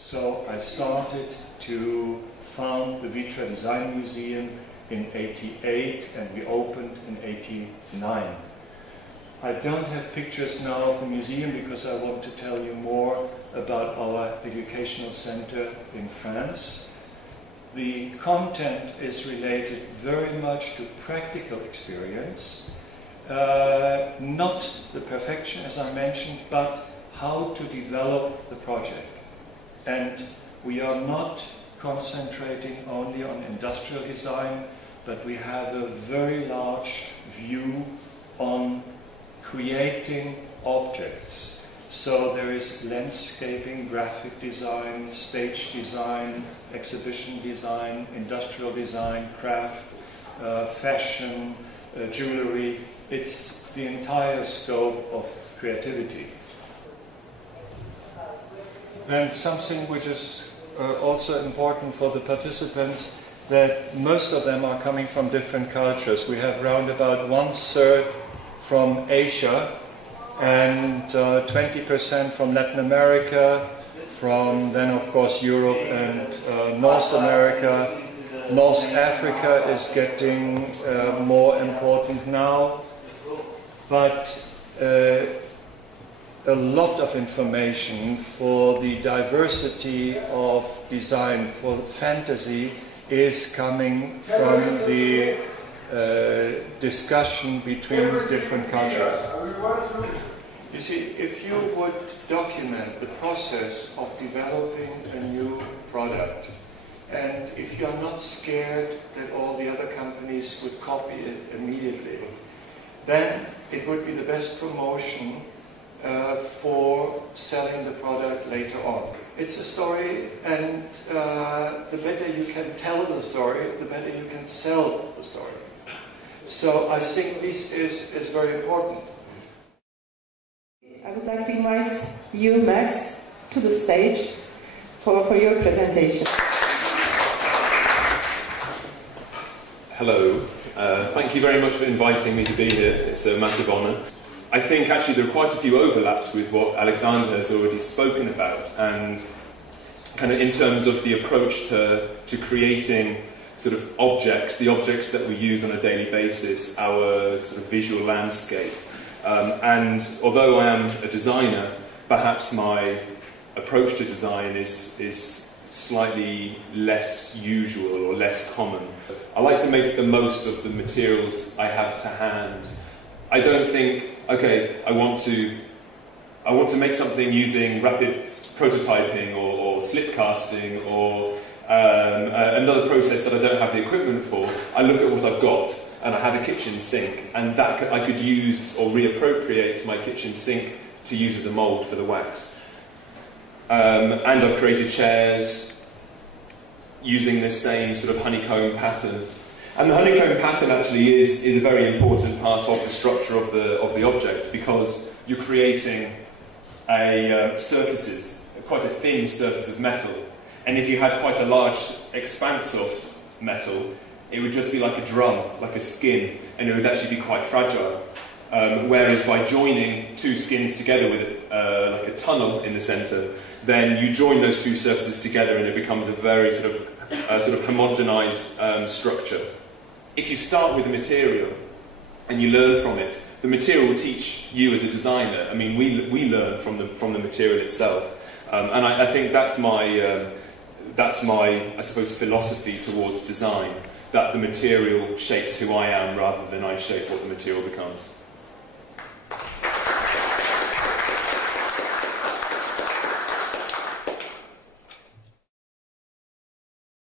So I started to found the VitrA Design Museum in '88 and we opened in '89. I don't have pictures now of the museum because I want to tell you more about our educational center in France. The content is related very much to practical experience, not the perfection as I mentioned, but how to develop the project. And we are not concentrating only on industrial design, but we have a very large view on creating objects. So there is landscaping, graphic design, stage design, exhibition design, industrial design, craft, fashion, jewelry. It's the entire scope of creativity. And something which is also important for the participants, that most of them are coming from different cultures. We have round about 1/3 from Asia and 20% from Latin America, from then of course Europe and North America. North Africa is getting more important now, but a lot of information for the diversity of design, for fantasy, is coming from the discussion between different cultures. You see, if you would document the process of developing a new product, and if you're not scared that all the other companies would copy it immediately, then it would be the best promotion for selling the product later on. It's a story, and the better you can tell the story, the better you can sell the story. So I think this is very important. I would like to invite you, Max, to the stage for your presentation. Hello. Thank you very much for inviting me to be here. It's a massive honour. I think actually there are quite a few overlaps with what Alexander has already spoken about, and kind of in terms of the approach to creating sort of objects, the objects that we use on a daily basis, our sort of visual landscape. And although I am a designer, perhaps my approach to design is slightly less usual or less common. I like to make the most of the materials I have to hand. I don't think, okay, I want to make something using rapid prototyping or slip casting or another process that I don't have the equipment for. I look at what I've got, and I had a kitchen sink, and that I could use or reappropriate my kitchen sink to use as a mould for the wax. And I've created chairs using this same sort of honeycomb pattern. And the honeycomb pattern actually is a very important part of the structure of the object, because you're creating surfaces, quite a thin surface of metal. And if you had quite a large expanse of metal, it would just be like a drum, like a skin, and it would actually be quite fragile. Whereas by joining two skins together with like a tunnel in the centre, then you join those two surfaces together and it becomes a very sort of homogenized structure. If you start with the material and you learn from it, the material will teach you as a designer. I mean, we learn from the material itself, and I think that's my I suppose philosophy towards design, that the material shapes who I am rather than I shape what the material becomes.